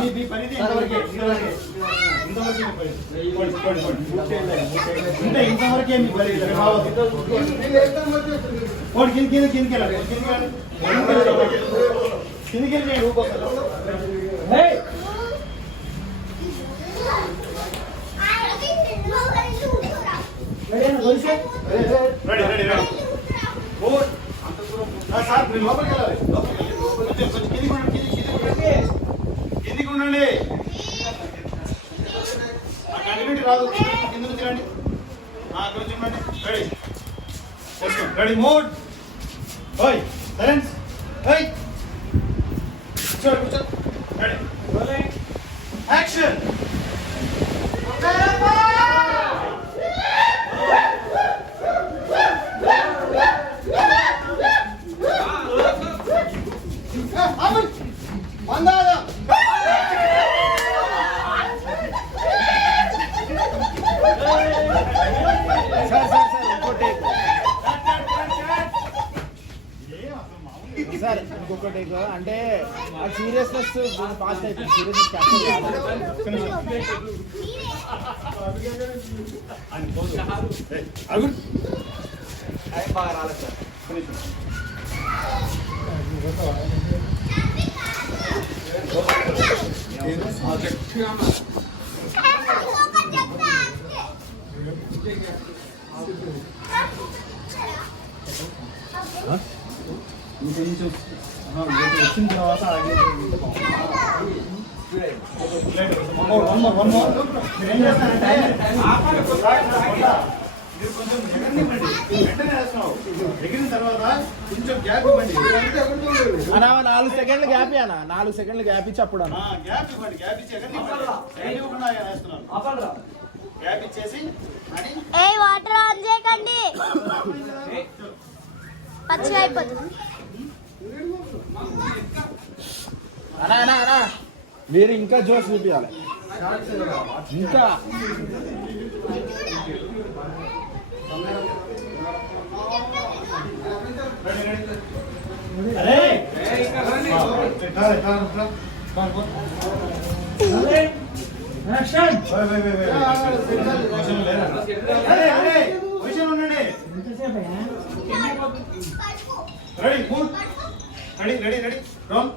మీ- మీ పరిధి ఇంతవరకే, ఇంతవరకే. ఇంతవరకే మీ పరిధి. పోండి, పోండి, పోండి. ఇంత ఇంతవరకే మీ పరిధి. రేపు రావద్దు. పోండి, కింద కింద కిందకి వెళ్ళండి. కిందకి వెళ్ళండి. కిందకి వెళ్ళి సార్ మీరు లోపలికి వెళ్ళాలి. కిందికి ఉండండి కిందికి ఉండండి. ఆ రాదు. కింద నుంచి రండి. అక్కడ నుంచి ఉండండి. రెడీ. రెడీ. ఓయ్ సైలెన్స్. ఓయ్ రెడీ యాక్షన్ మందారం సార్ ఇంకొకటి అంటే ఆ సీరియస్నెస్ ఫాస్ట్ అయిపోయింది సీరియస్నెస్ క్యాప్చర్ అగు బాగా రాలేదు సార్ వచ్చిన తర్వాత వన్ మోర్ వన్ మోర్ మీరు ఏం చేస్తారంటే మీరు కొంచెం ఎగరనివ్వండి వెంటనే వేస్తున్నావు. ఎగిరిన తర్వాత కొంచెం గ్యాప్ ఇవ్వండి. అనా నాలుగు సెకండ్లు గ్యాప్ అన్న నాలుగు సెకండ్లు గ్యాప్ ఇచ్చి అప్పుడు అన్న. ఆ, గ్యాప్ ఇవ్వండి. గ్యాప్ ఇచ్చి ఎగరనివ్వండి ఎగరనివ్వకుండా వేస్తున్నాను. గ్యాప్ ఇచ్చేసి అని ఏ వాటర్ ఆన్ చేయకండి. పచ్చిగా అయిపోతుంది. మీరు ఇంకా జోస్ చూపించాలి ఇంకా. Ready ready ready ready. Roll